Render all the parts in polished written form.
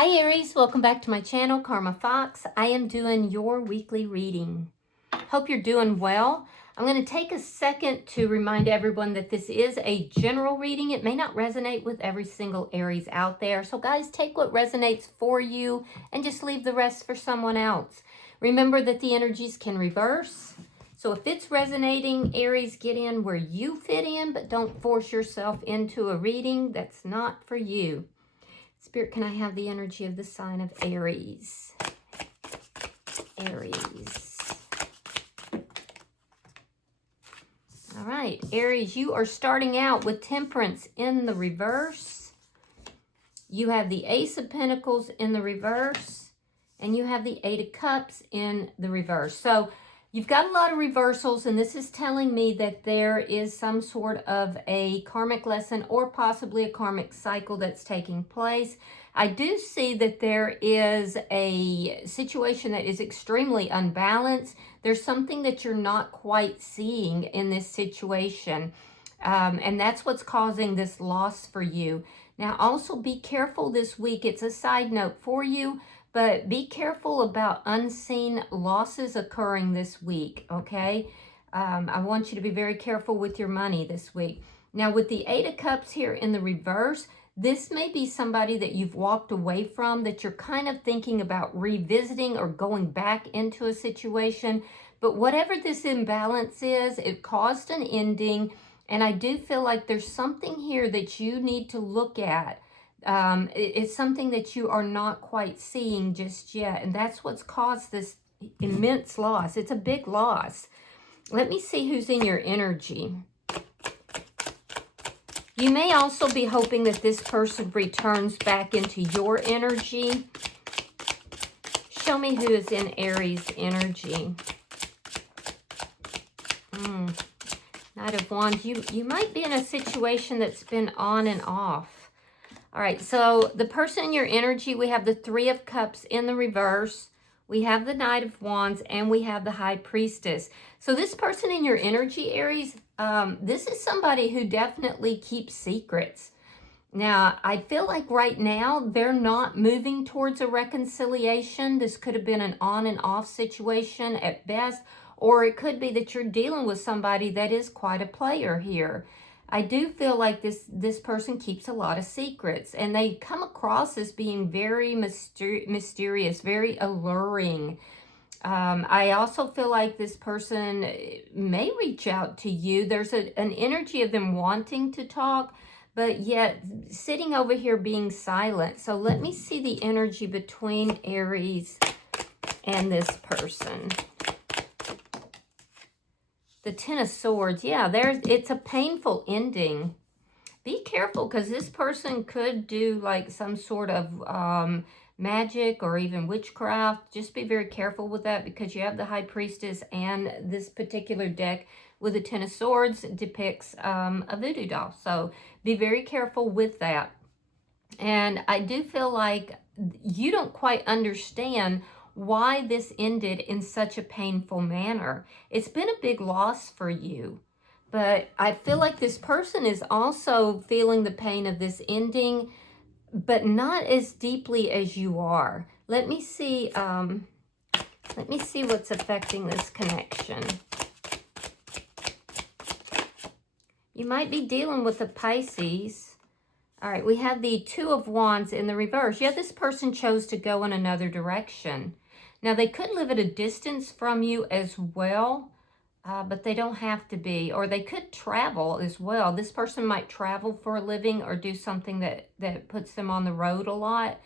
Hi Aries, welcome back to my channel, Karma Fox. I am doing your weekly reading. Hope you're doing well. I'm going to take a second to remind everyone that this is a general reading. It may not resonate with every single Aries out there. So guys, take what resonates for you and just leave the rest for someone else. Remember that the energies can reverse. So if it's resonating, Aries, get in where you fit in, but don't force yourself into a reading that's not for you. Spirit, can I have the energy of the sign of Aries? Aries. All right, Aries, you are starting out with Temperance in the reverse. You have the Ace of Pentacles in the reverse, and you have the Eight of Cups in the reverse. So you've got a lot of reversals, and this is telling me that there is some sort of a karmic lesson or possibly a karmic cycle that's taking place. I do see that there is a situation that is extremely unbalanced. There's something that you're not quite seeing in this situation, and that's what's causing this loss for you. Now, also be careful this week. It's a side note for you, but be careful about unseen losses occurring this week, okay? I want you to be very careful with your money this week. Now, with the Eight of Cups here in the reverse, this may be somebody that you've walked away from, that you're kind of thinking about revisiting or going back into a situation. But whatever this imbalance is, it caused an ending. And I do feel like there's something here that you need to look at. It's something that you are not quite seeing just yet. And that's what's caused this immense loss. It's a big loss. Let me see who's in your energy. You may also be hoping that this person returns back into your energy. Show me who is in Aries energy. Knight of Wands. You might be in a situation that's been on and off. All right, so the person in your energy, we have the Three of Cups in the reverse. We have the Knight of Wands, and we have the High Priestess. So this person in your energy, Aries, this is somebody who definitely keeps secrets. Now, I feel like right now they're not moving towards a reconciliation. This could have been an on and off situation at best, or it could be that you're dealing with somebody that is quite a player here. I do feel like this person keeps a lot of secrets, and they come across as being very mysterious, very alluring. I also feel like this person may reach out to you. There's an energy of them wanting to talk, but yet sitting over here being silent. So let me see the energy between Aries and this person. The Ten of Swords, yeah, it's a painful ending. Be careful, because this person could do like some sort of magic or even witchcraft. Just be very careful with that, because you have the High Priestess, and this particular deck with the Ten of Swords depicts a voodoo doll. So be very careful with that. And I do feel like you don't quite understand why this ended in such a painful manner. It's been a big loss for you, but I feel like this person is also feeling the pain of this ending, but not as deeply as you are. Let me see what's affecting this connection. You might be dealing with a Pisces. All right, we have the Two of Wands in the reverse. Yeah, this person chose to go in another direction. Now, they could live at a distance from you as well, but they don't have to be. Or they could travel as well. This person might travel for a living or do something that puts them on the road a lot.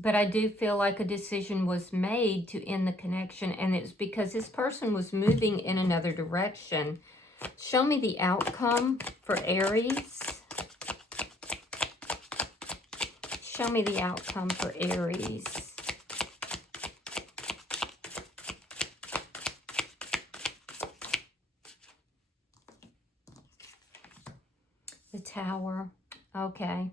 But I do feel like a decision was made to end the connection, and it's because this person was moving in another direction. Show me the outcome for Aries. Show me the outcome for Aries. The Tower. Okay.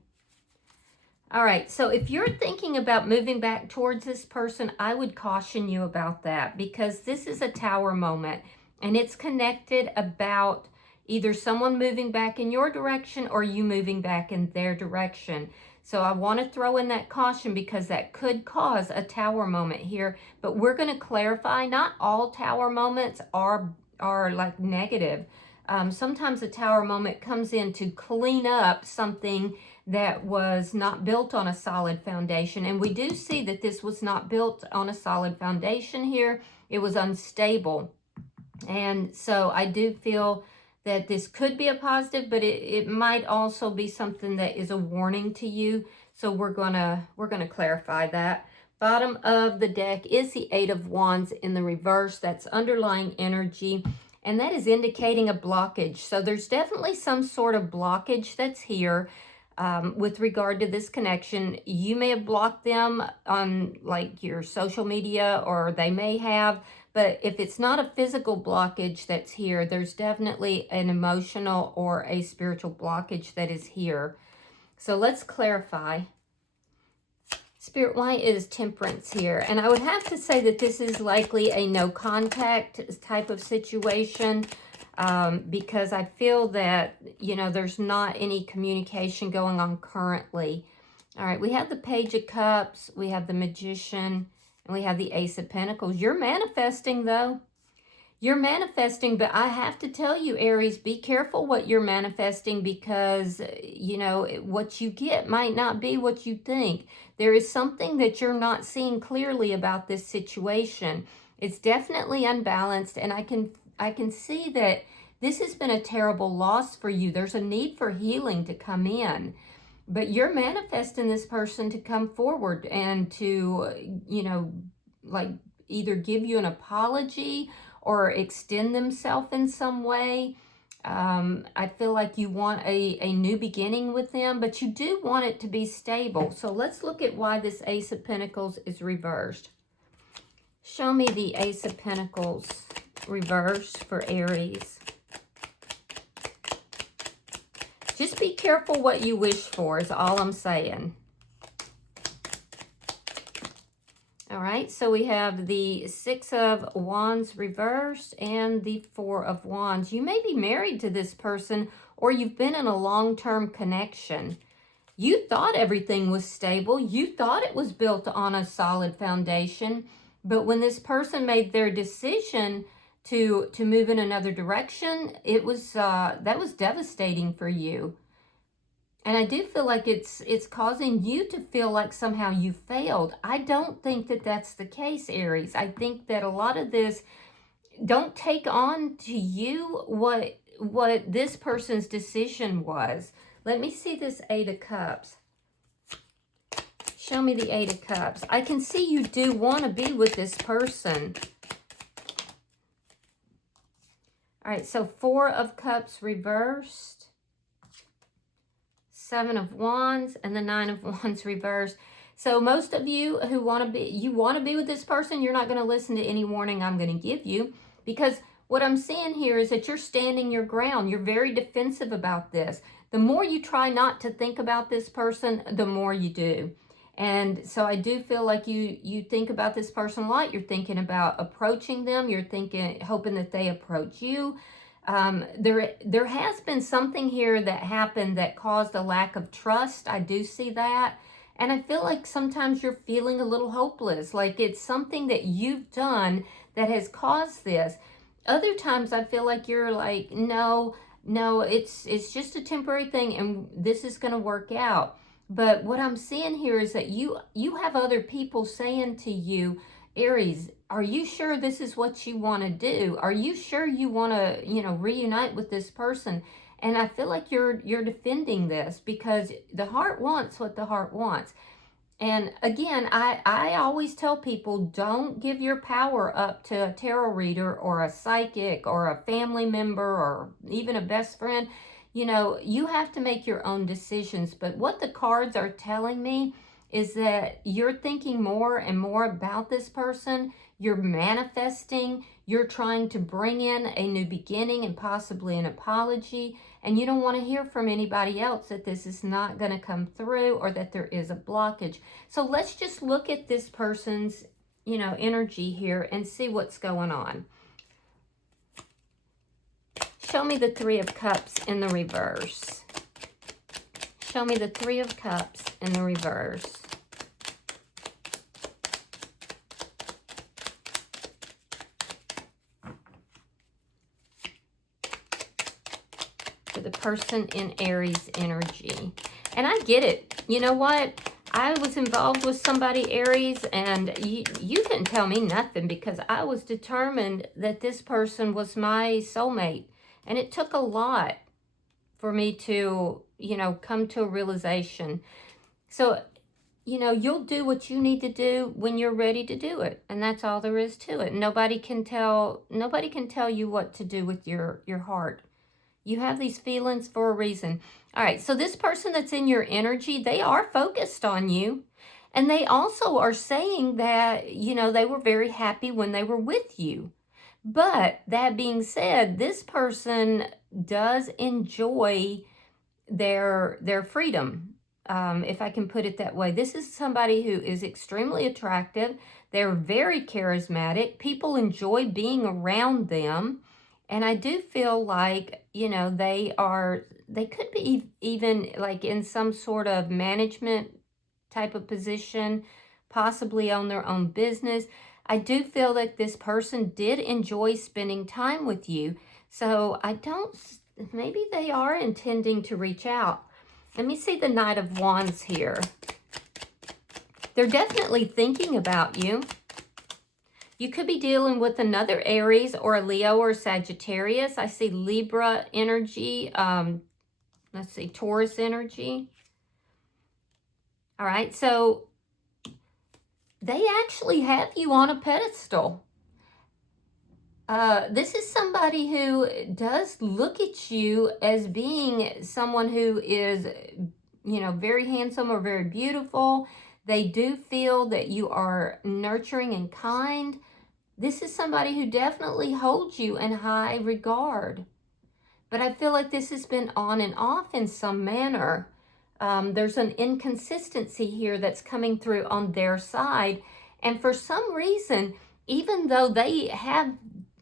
All right. So if you're thinking about moving back towards this person, I would caution you about that, because this is a Tower moment, and it's connected about either someone moving back in your direction or you moving back in their direction. So I want to throw in that caution because that could cause a tower moment here. But we're going to clarify, not all tower moments are like negative. Sometimes a tower moment comes in to clean up something that was not built on a solid foundation. And we do see that this was not built on a solid foundation here. It was unstable. And so I do feel that this could be a positive, but it might also be something that is a warning to you. So we're gonna clarify that. Bottom of the deck is the Eight of Wands in the reverse. That's underlying energy, and that is indicating a blockage. So there's definitely some sort of blockage that's here with regard to this connection. You may have blocked them on like your social media, or they may have. But if it's not a physical blockage that's here, there's definitely an emotional or a spiritual blockage that is here. So let's clarify. Spirit, why is Temperance here? And I would have to say that this is likely a no contact type of situation because I feel that, you know, there's not any communication going on currently. All right, we have the Page of Cups, we have the Magician, and we have the Ace of Pentacles. You're manifesting, though. You're manifesting, but I have to tell you, Aries, be careful what you're manifesting because, you know, what you get might not be what you think. There is something that you're not seeing clearly about this situation. It's definitely unbalanced, and I can see that this has been a terrible loss for you. There's a need for healing to come in. But you're manifesting this person to come forward and to, you know, like either give you an apology or extend themselves in some way. I feel like you want a new beginning with them, but you do want it to be stable. So let's look at why this Ace of Pentacles is reversed. Show me the Ace of Pentacles reversed for Aries. Just be careful what you wish for is all I'm saying. All right, so we have the Six of Wands reversed and the Four of Wands. You may be married to this person, or you've been in a long-term connection. You thought everything was stable. You thought it was built on a solid foundation. But when this person made their decision to move in another direction, it was that was devastating for you. And I do feel like it's causing you to feel like somehow you failed. I don't think that that's the case, Aries. I think that a lot of this, don't take on to you what this person's decision was. Let me see this Eight of Cups. Show me the Eight of Cups. I can see you do want to be with this person. All right, so Four of Cups reversed, Seven of Wands, and the Nine of Wands reversed. So most of you who want to be with this person, you're not going to listen to any warning I'm going to give you, because what I'm seeing here is that you're standing your ground. You're very defensive about this. The more you try not to think about this person, the more you do. And so I do feel like you think about this person a lot. You're thinking about approaching them. You're hoping that they approach you. There has been something here that happened that caused a lack of trust. I do see that. And I feel like sometimes you're feeling a little hopeless, like it's something that you've done that has caused this. Other times I feel like you're like, no, it's just a temporary thing and this is going to work out. But what I'm seeing here is that you have other people saying to you, Aries, are you sure this is what you want to do? Are you sure you want to, reunite with this person? And I feel like you're defending this because the heart wants what the heart wants. And again, I always tell people, don't give your power up to a tarot reader or a psychic or a family member or even a best friend. You have to make your own decisions. But what the cards are telling me is that you're thinking more and more about this person. You're manifesting. You're trying to bring in a new beginning and possibly an apology. And you don't want to hear from anybody else that this is not going to come through or that there is a blockage. So let's just look at this person's, energy here and see what's going on. Show me the Three of Cups in the reverse. Show me the Three of Cups in the reverse. For the person in Aries energy. And I get it. You know what? I was involved with somebody, Aries, and you couldn't tell me nothing because I was determined that this person was my soulmate. And it took a lot for me to, you know, come to a realization. So, you know, you'll do what you need to do when you're ready to do it. And that's all there is to it. Nobody can tell you what to do with your heart. You have these feelings for a reason. All right, so this person that's in your energy, they are focused on you. And they also are saying that, you know, they were very happy when they were with you. But that being said, this person does enjoy their freedom, if I can put it that way. This is somebody who is extremely attractive. They're very charismatic. People enjoy being around them. And I do feel like, you know, they could be even like in some sort of management type of position, possibly own their own business. I do feel that this person did enjoy spending time with you. So maybe they are intending to reach out. Let me see the Knight of Wands here. They're definitely thinking about you. You could be dealing with another Aries or a Leo or Sagittarius. I see Libra energy. Let's see, Taurus energy. All right, so they actually have you on a pedestal. This is somebody who does look at you as being someone who is, you know, very handsome or very beautiful. They do feel that you are nurturing and kind. This is somebody who definitely holds you in high regard. But I feel like this has been on and off in some manner. There's an inconsistency here that's coming through on their side. And for some reason, even though they have,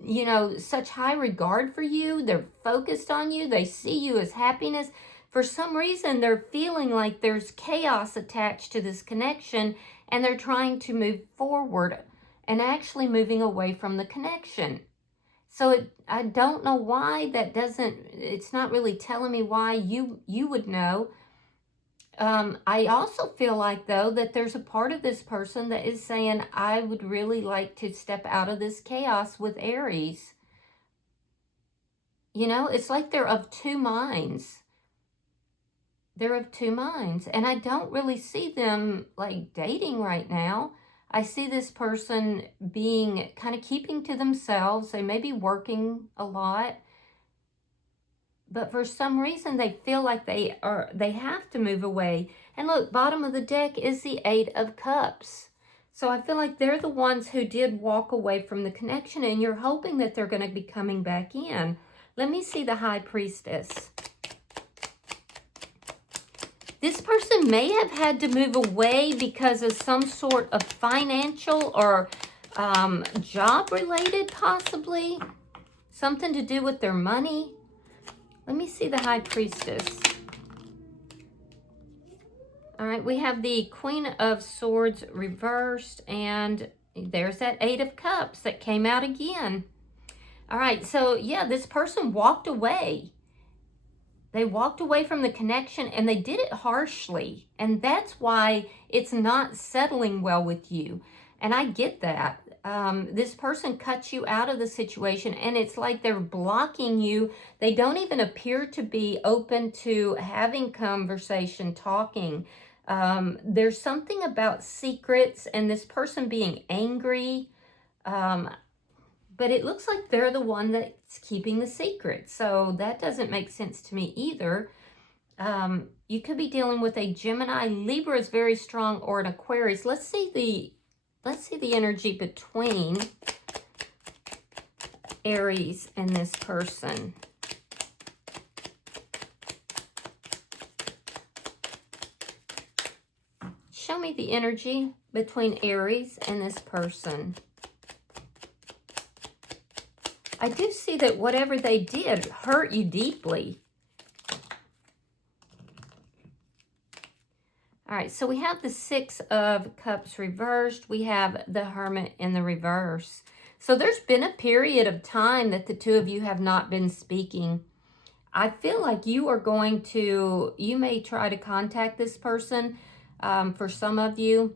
you know, such high regard for you, they're focused on you, they see you as happiness, for some reason they're feeling like there's chaos attached to this connection and they're trying to move forward and actually moving away from the connection. So I don't know why that doesn't, it's not really telling me why. You would know. I also feel like, though, that there's a part of this person that is saying, I would really like to step out of this chaos with Aries. You know, it's like they're of two minds. They're of two minds. And I don't really see them, like, dating right now. I see this person being kind of keeping to themselves. They may be working a lot. But for some reason, they feel like they have to move away. And look, bottom of the deck is the Eight of Cups. So I feel like they're the ones who did walk away from the connection, and you're hoping that they're going to be coming back in. Let me see the High Priestess. This person may have had to move away because of some sort of financial or job-related, possibly. Something to do with their money. Let me see the High Priestess. All right, we have the Queen of Swords reversed, and there's that Eight of Cups that came out again. All right, so yeah, this person walked away. They walked away from the connection, and they did it harshly. And that's why it's not settling well with you. And I get that. This person cuts you out of the situation, and it's like they're blocking you. They don't even appear to be open to having conversation, talking. There's something about secrets and this person being angry. But it looks like they're the one that's keeping the secret. So that doesn't make sense to me either. You could be dealing with a Gemini. Libra is very strong, or an Aquarius. Let's see the energy between Aries and this person. Show me the energy between Aries and this person. I do see that whatever they did hurt you deeply. All right, so we have the Six of Cups reversed. We have the Hermit in the reverse. So there's been a period of time that the two of you have not been speaking. I feel like you may try to contact this person for some of you.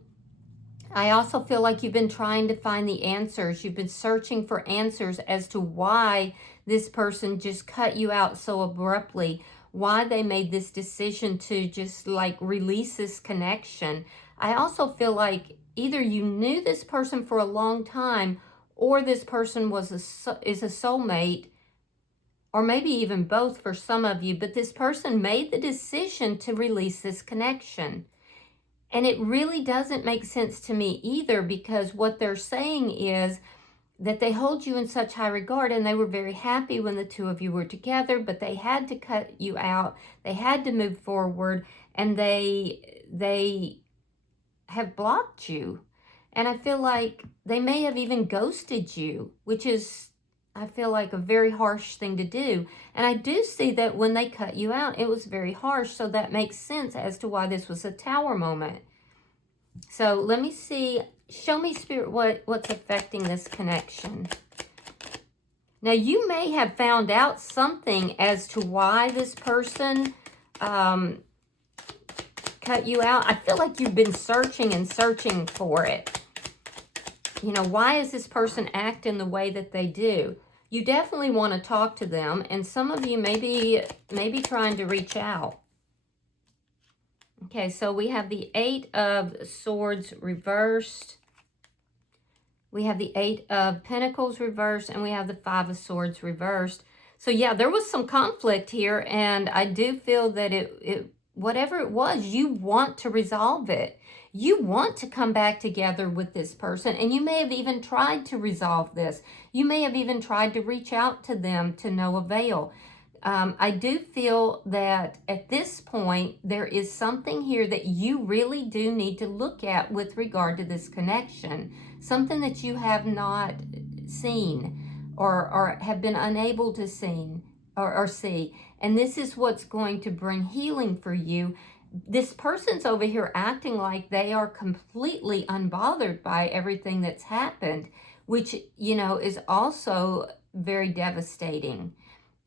I also feel like you've been trying to find the answers. You've been searching for answers as to why this person just cut you out so abruptly, why they made this decision to just like release this connection. I also feel like either you knew this person for a long time, or this person is a soulmate, or maybe even both for some of you, but this person made the decision to release this connection. And it really doesn't make sense to me either, because what they're saying is that they hold you in such high regard and they were very happy when the two of you were together, but they had to cut you out. They had to move forward, and they have blocked you. And I feel like they may have even ghosted you, which is, I feel like, a very harsh thing to do. And I do see that when they cut you out, it was very harsh. So that makes sense as to why this was a Tower moment. So let me see. Show me, Spirit, what's affecting this connection. Now, you may have found out something as to why this person cut you out. I feel like you've been searching and searching for it. You know, why is this person acting the way that they do? You definitely want to talk to them, and some of you may be trying to reach out. Okay, so we have the Eight of Swords reversed. We have the Eight of Pentacles reversed, and we have the Five of Swords reversed. So yeah, there was some conflict here, and I do feel that it whatever it was, you want to resolve it. You want to come back together with this person, and you may have even tried to resolve this. You may have even tried to reach out to them to no avail. I do feel that at this point, there is something here that you really do need to look at with regard to this connection. Something that you have not seen or have been unable to see or see. And this is what's going to bring healing for you. This person's over here acting like they are completely unbothered by everything that's happened, which, you know, is also very devastating.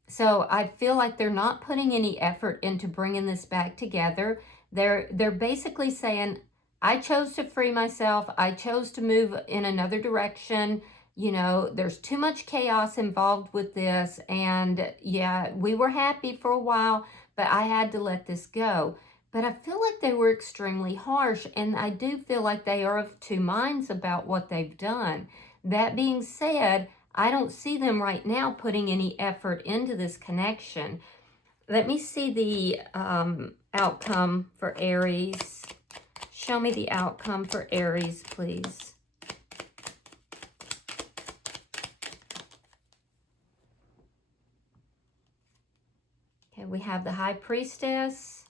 So I feel like they're not putting any effort into bringing this back together. They're basically saying, I chose to free myself. I chose to move in another direction. You know, there's too much chaos involved with this. And yeah, we were happy for a while, but I had to let this go. But I feel like they were extremely harsh, and I do feel like they are of two minds about what they've done. That being said, I don't see them right now putting any effort into this connection. Let me see the outcome for Aries. Show me the outcome for Aries, please. Okay, we have the High Priestess.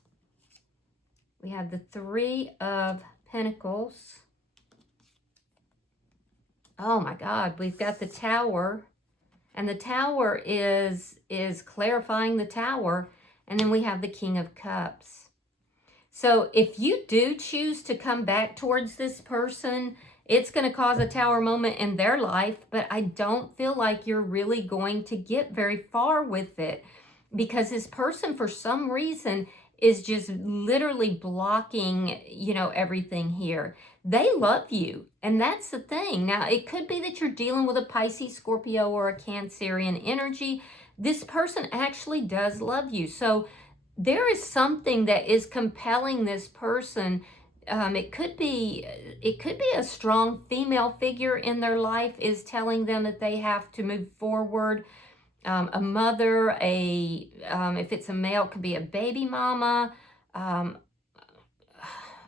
We have the Three of Pentacles. Oh my God, we've got the Tower, and the Tower is clarifying the Tower, and then we have the King of Cups. So if you do choose to come back towards this person, it's going to cause a Tower moment in their life, but I don't feel like you're really going to get very far with it, because this person, for some reason, is just literally blocking, you know, everything here. They love you, and that's the thing. Now, it could be that you're dealing with a Pisces, Scorpio, or a Cancerian energy. This person actually does love you. So there is something that is compelling this person. It could be a strong female figure in their life is telling them that they have to move forward. A mother, if it's a male, it could be a baby mama, a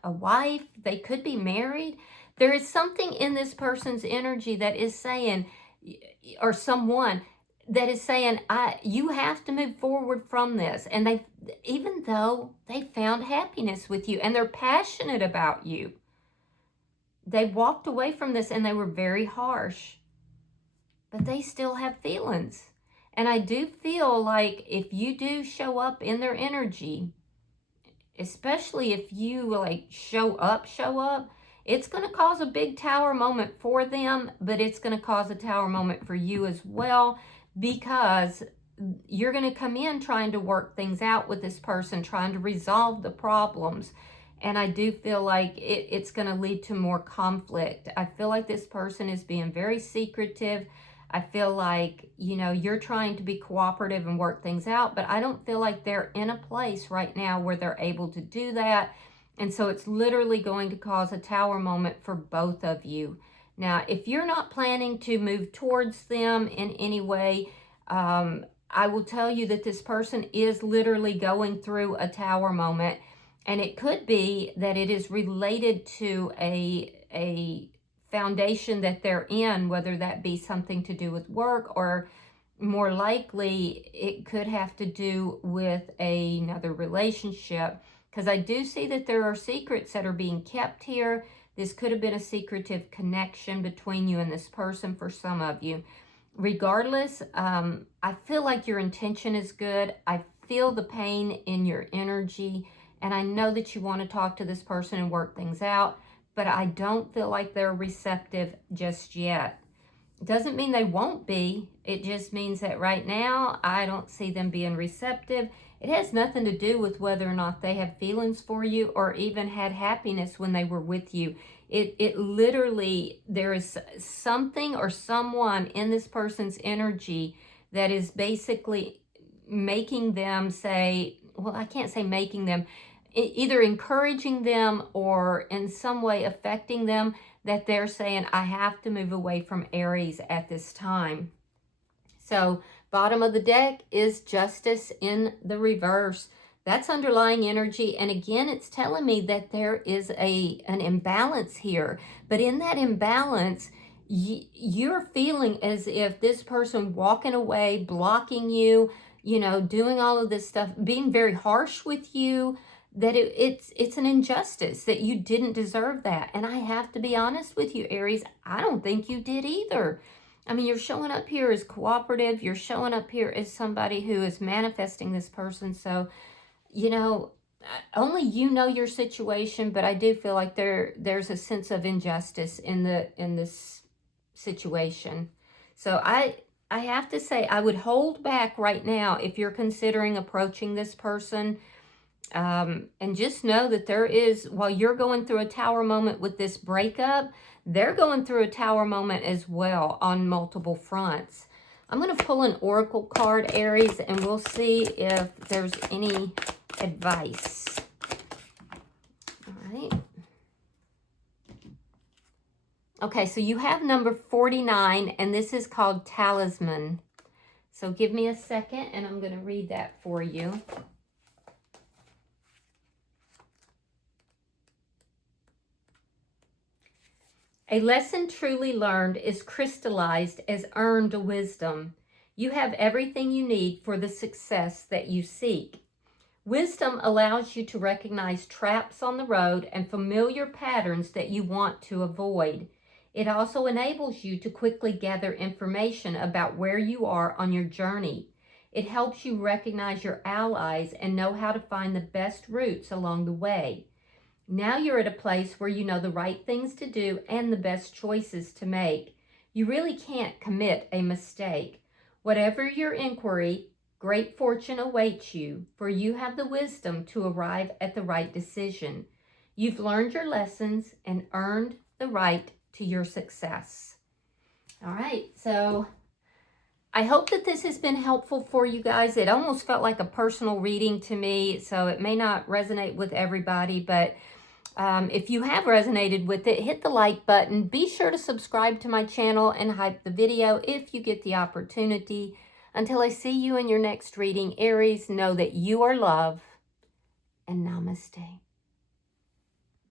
wife. They could be married. There is something in this person's energy that is saying, or someone that is saying, you have to move forward from this. And even though they found happiness with you and they're passionate about you, they walked away from this and they were very harsh, but they still have feelings. And I do feel like if you do show up in their energy, especially if you like show up, it's going to cause a big tower moment for them, but it's going to cause a tower moment for you as well, because you're going to come in trying to work things out with this person, trying to resolve the problems. And I do feel like it's going to lead to more conflict. I feel like this person is being very secretive. I feel like, you know, you're trying to be cooperative and work things out, but I don't feel like they're in a place right now where they're able to do that. And so it's literally going to cause a tower moment for both of you. Now, if you're not planning to move towards them in any way, I will tell you that this person is literally going through a tower moment. And it could be that it is related to a foundation that they're in, whether that be something to do with work, or more likely it could have to do with another relationship. Because I do see that there are secrets that are being kept here. This could have been a secretive connection between you and this person for some of you. Regardless, I feel like your intention is good. I feel the pain in your energy. And I know that you want to talk to this person and work things out, but I don't feel like they're receptive just yet. It doesn't mean they won't be. It just means that right now, I don't see them being receptive. It has nothing to do with whether or not they have feelings for you or even had happiness when they were with you. It literally, there is something or someone in this person's energy that is basically making them say, well, I can't say making them, either encouraging them or in some way affecting them, that they're saying, I have to move away from Aries at this time. So bottom of the deck is Justice in the reverse. That's underlying energy. And again, it's telling me that there is an imbalance here. But in that imbalance, you're feeling as if this person walking away, blocking you, you know, doing all of this stuff, being very harsh with you, that it's an injustice, that you didn't deserve that. And I have to be honest with you, Aries, I don't think you did either. I mean, you're showing up here as cooperative. You're showing up here as somebody who is manifesting this person. So, you know, only you know your situation, but I do feel like there's a sense of injustice in this situation. So I have to say, I would hold back right now if you're considering approaching this person. And just know that there is, while you're going through a tower moment with this breakup, they're going through a tower moment as well on multiple fronts. I'm going to pull an oracle card, Aries, and we'll see if there's any advice. All right. Okay, so you have number 49, and this is called Talisman. So give me a second, and I'm going to read that for you. A lesson truly learned is crystallized as earned wisdom. You have everything you need for the success that you seek. Wisdom allows you to recognize traps on the road and familiar patterns that you want to avoid. It also enables you to quickly gather information about where you are on your journey. It helps you recognize your allies and know how to find the best routes along the way. Now you're at a place where you know the right things to do and the best choices to make. You really can't commit a mistake. Whatever your inquiry, great fortune awaits you, for you have the wisdom to arrive at the right decision. You've learned your lessons and earned the right to your success. All right, so I hope that this has been helpful for you guys. It almost felt like a personal reading to me, so it may not resonate with everybody, but if you have resonated with it, hit the like button. Be sure to subscribe to my channel and hype the video if you get the opportunity. Until I see you in your next reading, Aries, know that you are love, and namaste.